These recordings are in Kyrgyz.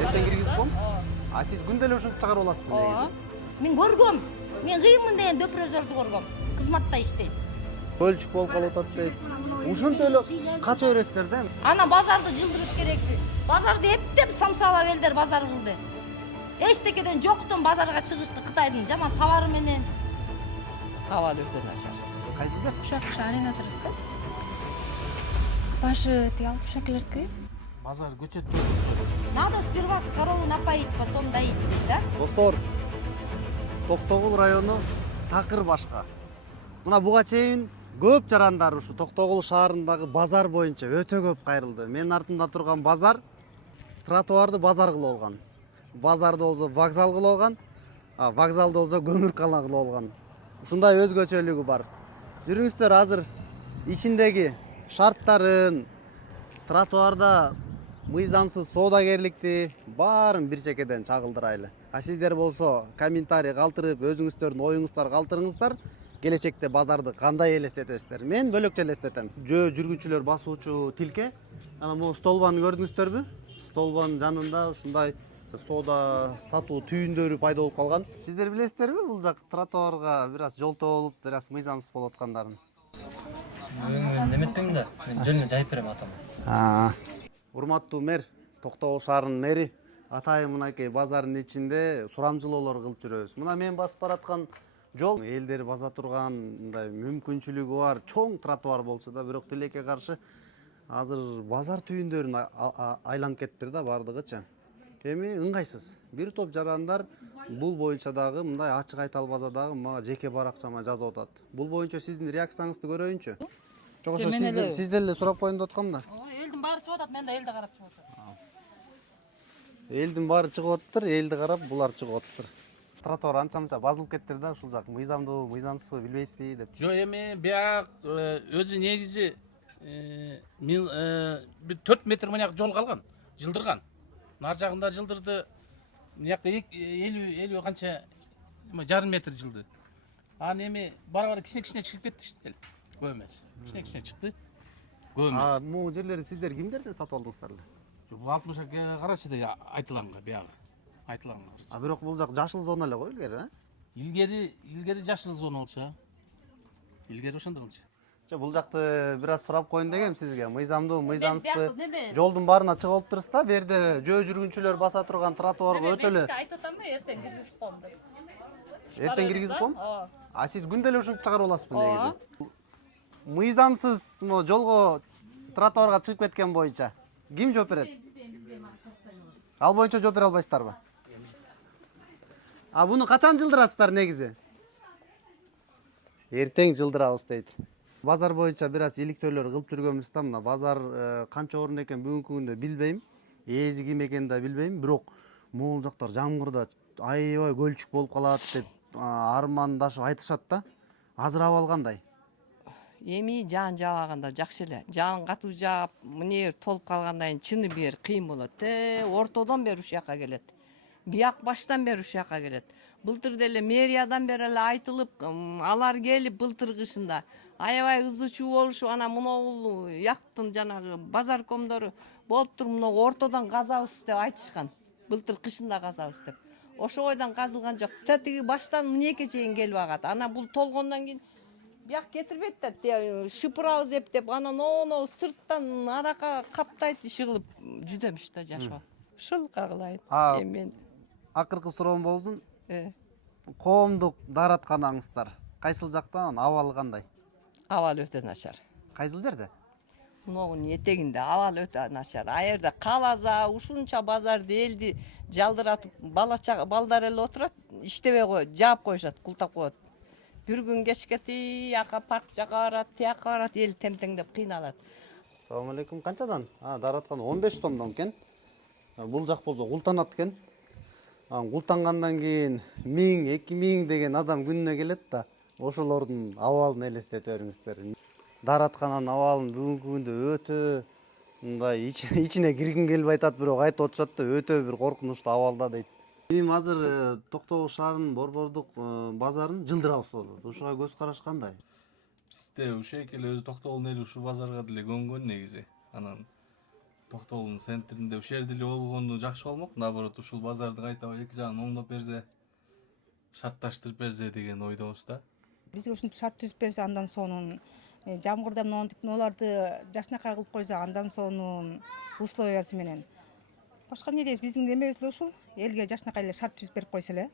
Эртең киргизип коем. А сиз күндө эле ушинтип чыгарып аласызбы негизи? Мен көргөм. Мен кыйынмын деген дөпрөзөрдү көргөм. Кызматта иштейт. Көлчүк болуп калып атат дейт. Ушинтип эле кача бересиздер да. Ана базарды жылдырыш керек. Базарды эптеп самсалап элдер базар кылды. Эчтекеден жоктон базарга чыгышты Кытайдын жаман товары менен. Абал өтө начар. Кайсы жак? Ушак арендатор істейбиз. Башы тиги алып шекелертке. Базар көчөт. Надо сперва корову напоить, потом доить, да? Достор, Токтогул району такыр башка. Мына буга чейин көп жарандар ушу Токтогул шаарындагы базар боюнча өтө көп кайрылды. Менин артымда турган базар тротуарды базар кылып алган. Базарды болсо вокзал кылып алган, вокзалды болсо көмүркана кылып алган. Ушундай өзгөчөлүгү бар. Жүрүңүздөр азыр ичиндеги шарттарын, тротуарда мыйзамсыз соодагерликти баарын бир чекеден чагылдырайлы. А сиздер болсо комментарий калтырып, өзүңүздөрдүн оюңуздар калтырыңыздар. Келечекте базарды кандай элестетесиздер? Мен бөлөкчө элестетем. Жүргүнчүлөр басуучу тилке. Ана могу столбаны көрдүңүздөрбү? Столбанын жанында ушундай соода сатуу түйүндөрү пайда болуп калган. Сиздер билесиздерби бул жак тротуарга бир аз жолтоо болуп, бир аз мыйзамсыз болуп аткандарын? Неметпейм да. Мен жөн эле жайып берем атама. Урматтуу мэр, Токтогул шаарынын мэри, атайын мынакей базардын ичинде сурамжылоолор кылып жүрөбүз. Мына мен басып бараткан жол элдер баса турган мындай мүмкүнчүлүгү бар чоң тротуар болчу да, бирок тилекке каршы азыр базар түйүндөрүн айланып кетиптир да бардыгычы. Эми ыңгайсыз. Бир топ жарандар бул боюнча дагы мындай ачык айта албаса дагы мага жеке баракчама жазып атат. Бул боюнча сиздин реакцияңызды көрөйүнчү. Жок ошо сизден эле сурап коеюн деп аткам да. Элдин баары чыгып атат, мен да элди карап чыгып атам. Элдин баары чыгып атыптыр, элди карап булар чыгып атыптыр. Тротуар анча-мынча базылып кеттир да, ушул жак мыйзамдуу, мыйзамсызбы билбейсизби деп. Жо эми бияк өзү негизи мен бир 4 метр мынак жол калган, жылдырган. Нар жагында жылдырды. Мынакта 50 канча жарым метр жылды. Аны эми бара-бара кичине чыгып кетти эле. Көп эмес. Кичине чыкты. Көп эмес. Могу жерлерди сиздер кимдерден сатып алдыңыздар эле? Бул 60 карачы деп айтылганга биягы. Айтылганга. Бирок бул жак жашыл зона эле го илгери, Илгери жашыл зона болчу. Илгери ошондой болчу. Жок, бул жакты бир аз сурап коеюн дегем сизге. Мыйзамдуу, мыйзамсызбы? Жолдун баарына чыгып алыптырсыз да, бу жерде жөө жүргүнчүлөр баса турган тротуарга өтө эле. Айтып атамбы, эртең киргизип коем деп. Эртең киргизип коем? А сиз күндө эле ушинтип чыгарып аласызбы негизи? Мыйзамсыз жолго тротуарга чыгып кеткен боюнча ким жооп берет? Ал боюнча жооп бере албайсыздарбы? Буну качан жылдырасыздар негизи? Эртең жылдырабыз дейт. Базар боюнча бир аз иликтөөлөр кылып жүргөнбүз да, мына базар канча орун экен бүгүнкү күндө билбейм. Ээси ким экенин да билбейм, бирок могул жактар жамгырда аябай көлчүк болуп калат деп армандашып айтышат да. Азыр абал кандай? Эми жаан жаабаганда жакшы эле. Жаан катуу жаап, мына толуп калгандан кийин чыны бери кыйын болот. Ортодон бери ушул жака келет. Бияк баштан бери ушул жака келет. Былтыр деле мэриядан бери эле айтылып, алар келип былтыр кышында аябай ызы чуу болушуп, ана муногул яктын жанагы базар комдору болуптур, муногу ортодон казабыз деп айтышкан. Былтыр кышында казабыз деп. Ошо бойдон казылган жок. Тетиги баштан мынеке чейин келип агат. Ана бул толгондон кийин бияк кетирбейт да, шыпырабыз эптеп, анан оно сырттан арака каптайт, иши кылып жүдөмүш да жашоо. Ушул кагылайын. Эми мен Акыркы суроом болсун. Коомдук дааратканаңыздар кайсыл жактан, абалы кандай? абал өтө начар. Кайсыл жерде? Мунун этегинде абал өтө начар. Аерде калаза, ушунча базарды элди жалдыратып, балдар эле отурат, иштебей коет, жаап коюшат, култап коет. Бир күн кечке тияка парк жака барат, тияка барат, эл темтеңдеп кыйналат. Салам алейкум. Канчадан? Даараткан 15 сомдон экен. Бул жак болсо култанат экен. Култангандан кийин 1000, 2000 деген адам күнүнө келет да. Ошолордун абалын элестете бериңиздер. Дааратканын абалын бүгүнкү күндө өтө мындай ичине киргим келбей атат, бирок айтып отушат да, өтө бир коркунучтуу абалда дейт. Эми азыр Токтогул шаарынын борбордук базарын жылдырабыз болот. Ушуга көз караш кандай? Бизде ушул эле өзү Токтогулдун эли ушул базарга деле көнгөн негизи. Анан Токтогулдун центринде ушул жерде эле болгону жакшы болмок. Наоборот, ушул базарды кайта эки жагын оңдоп берсе, шартташтырып берсе деген ойдобуз да. Бизге ушинтип шарт түзүп берсе, андан соң жамгырда монтип аларды жакшынакай кылып койсо, андан соң условиясы менен. Башка эмне дейбиз? Биздин немебиз эле ушул. Элге жакшынакай эле шарт түзүп берип койсо эле.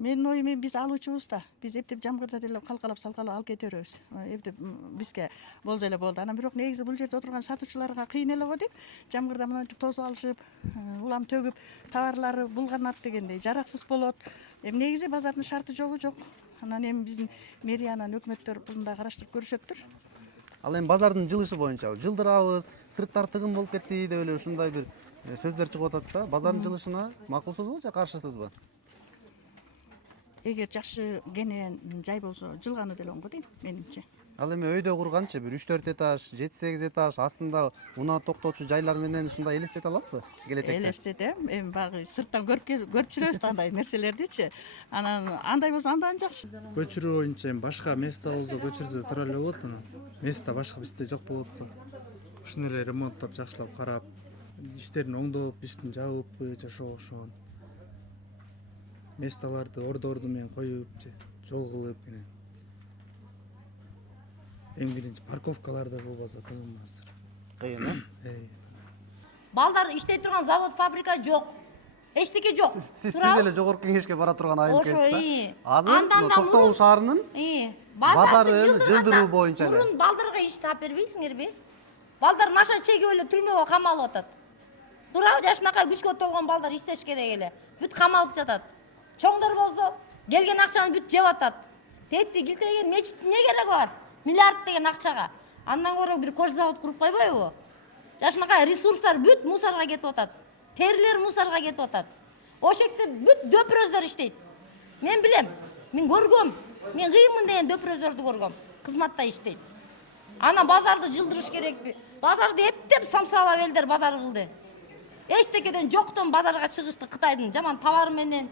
Менин оюм эми биз алуучубуз да. Биз эптеп жамгырда деле калкалап салкалап алып кете беребиз. Эптеп бизге болсо эле болду. Анан бирок негизи бул жерде отурган сатуучуларга кыйын эле го дейм. Жамгырда монтип тосуп алышып, улам төгүп, товарлары булганат дегендей жараксыз болот. Эми негизи базардын шарты жогу жок. Анан эми биздин мэриянын өкмөттөр буну да караштырып көрүшөттүр. Ал эми базардын жылышы боюнча жылдырабыз, сырттар тыгын болуп кетти деп эле ушундай бир сөздөр чыгып атат да. Базардын жылышына макулсузбу же каршысызбы? Эгер жакшы кенен жай болсо жылганы деле оң го дейм менимче. Ал эми өйдө курганчы бир 3-4 этаж, 7-8 этаж астында унаа токтоочу жайлар менен ушундай элестете аласызбы келечекте? Элестетем. Эми багы сырттан көрүп жүрөбүз кандай нерселердичи. Анан андай болсо андан жакшы. Көчүрүү боюнча эми башка место болсо көчүрсө тура эле болот. Анан место башка бизде жок болуп атса, ушуну эле ремонттоп, жакшылап карап, иштерин оңдоп, үстүн жаап жашоо ошон. Месталарды орду менен коюп же жол кылып менен. Эң биринчи парковкаларда болбосо тыгын азыр. Кыйын, Балдар иштей турган завод, фабрика жок. Эчтеке жок. Сиз тез эле жогорку кеңешке бара турган айыл экенсиз да. Ошо, Азыр Токтогул шаарынын базары жылдыруу боюнча эле. Мурун балдарга иш таап бербейсиңерби? Балдар наша чегип эле түрмөгө камалып атат. Туурабы, жашынакай күчкө толгон балдар иштеш керек эле. Бүт камалып жатат. Чоңдор болсо келген акчаны бүт жеп атат. Тетти килтеген мечит эмне кереги бар? Миллиард деген акчага. Андан көрө бир кош завод куруп койбойбу? Жашынакай ресурстар бүт мусорго кетип атат. Терилер мусорго кетип атат. Ошекте бүт дөпрөздөр иштейт. Мен билем, мен көргөм. Мен кыйынмын деген дөпрөздөрдү көргөм. Кызматта иштейт. Ана базарды жылдырыш керекпи? Базарды эптеп самсалап элдер базар кылды. Эчтекеден жоктон базарга чыгышты Кытайдын жаман товары менен.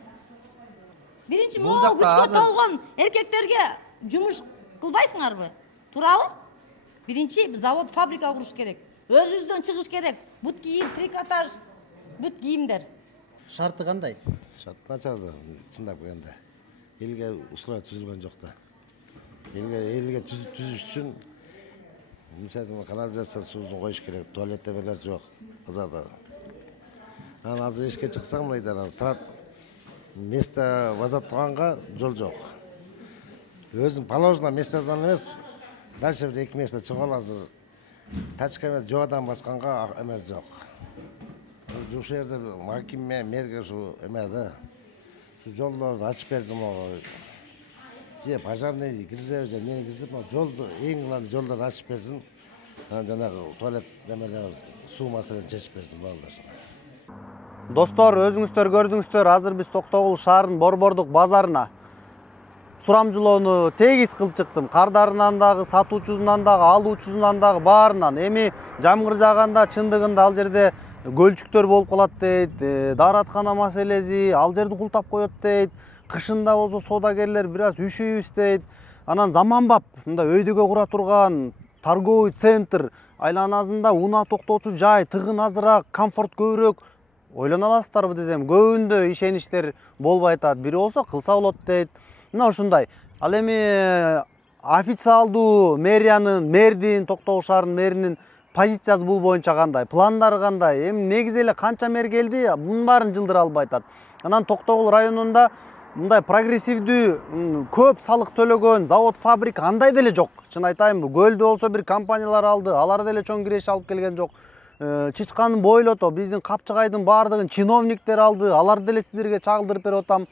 Биринчи могу күчкө толгон эркектерге жумуш кылбайсыңарбы? Туурабы? Биринчи завод, фабрика куруш керек. Өзүбүздөн чыгыш керек. Бут кийим, трикотаж, бүт кийимдер. Шарты кандай? Шарт начар да, чындап келгенде. Элге условия түзүлгөн жок да. Элге түзүш үчүн мисалы канализация суусун коюш керек, туалеттемелер жок базарда. Анан азыр эшикке чыксаң мындай турат место вазат турганга жол жок. Өзүң положено местодан эмес, дальше бир 2 место чыгып азыр тачка эмес, жобадан басканга эмес жок. Ушул жерде маким мерге ушу эме да. Ушу жолдорду ачып берсе могу же пожарный кирсе же эмне кирсе, жолду эң улам жолдорду ачып берсин. Жанагы туалет эмелер суу маселесин чечип берсин балдар. Достор, өзүңүздөр көрдүңүздөр, азыр биз Токтогул шаарынын Борбордук базарына сурамжылоону тегиз кылып чыктым. Кардарынан дагы, сатуучусунан дагы, алуучусунан дагы баарынан. Эми жамгыр жааганда чындыгында ал жерде көлчүктөр болуп калат дейт, даараткана маселеси, ал жерди култап коет дейт. Кышында болсо соодагерлер бир аз үшүйбүз дейт. Анан заманбап мындай өйдөгө кура турган торговый центр, айланасында унаа токтоочу жай, тыгын азыраак, комфорт көбүрөөк. Ойлоно аласыздарбы десем, көбүндө ишеничтер болбой атат. Бири болсо кылса болот дейт. Мына ушундай. Ал эми официалдуу мэрдин, Токтогул шаарынын мэринин позициясы бул боюнча кандай, пландары кандай? Эми негизи эле канча мэр келди, бунун баарын жылдыра албай атат. Анан Токтогул районунда мындай прогрессивдүү, көп салык төлөгөн завод, фабрика андай деле жок. Чын айтайынбы, көлдө болсо бир компаниялар алды, алар деле чоң киреш алып келген жок. Чычканын бойлото, биздин Капчыгайдын баардыгын чиновниктер алды, алар деле сиздерге чагылдырып берип атам.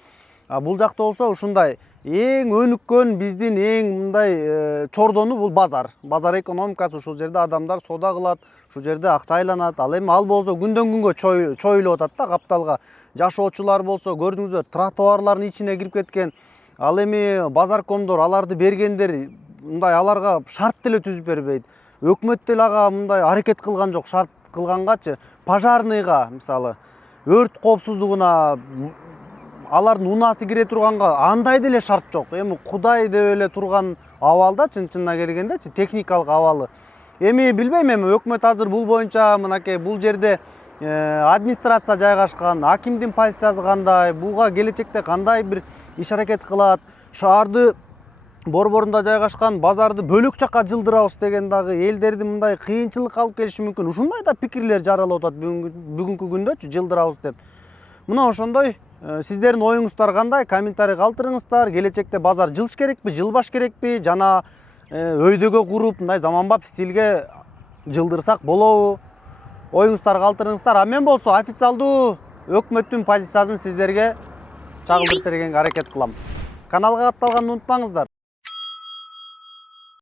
Бул жакта болсо ушундай эң өнүккөн биздин эң мындай чордону бул базар. Базар экономикасы, ушул жерде адамдар соода кылат, ушул жерде акча айланат. Ал эми ал болсо күндөн күнгө чоюлуп атат да капталга. Жашоочулар болсо көрдүңүздөр, тротуарлардын ичине кирип кеткен. Ал эми базаркомдор аларды бергендер мындай аларга шарт деле түзүп бербейт. Өкмөт деле ага мындай аракет кылган жок, шарт кылгангачы. Пожарныйга, мисалы, өрт коопсуздугуна алардын унаасы кире турганга андай деле шарт жок. Эми Кудай деп эле турган абалда чын-чынына келгенде техникалык абалы. Эми билбейм, эми өкмөт азыр бул боюнча мынакей бул жерде администрация жайгашкан, акимдин позициясы кандай, буга келечекте кандай бир иш аракет кылат, шаарды борборунда жайгашкан базарды бөлөк жакка жылдырабыз деген дагы элдерди мындай кыйынчылыкка алып келиши мүмкүн. Ушундай да пикирлер жаралып атат бүгүнкү күндөчү жылдырабыз деп. Мына ошондой сиздердин оюңуздар кандай? Комментарий калтырыңыздар. Келечекте базар жылыш керекпи, жылбаш керекпи? Жана өйдөгө куруп мындай заманбап стилге жылдырсак болобу? Оюңуздар калтырыңыздар. А мен болсо официалдуу өкмөттүн позициясын сиздерге чагылдырып бергенге аракет кылам. Каналга катталганды унутпаңыздар.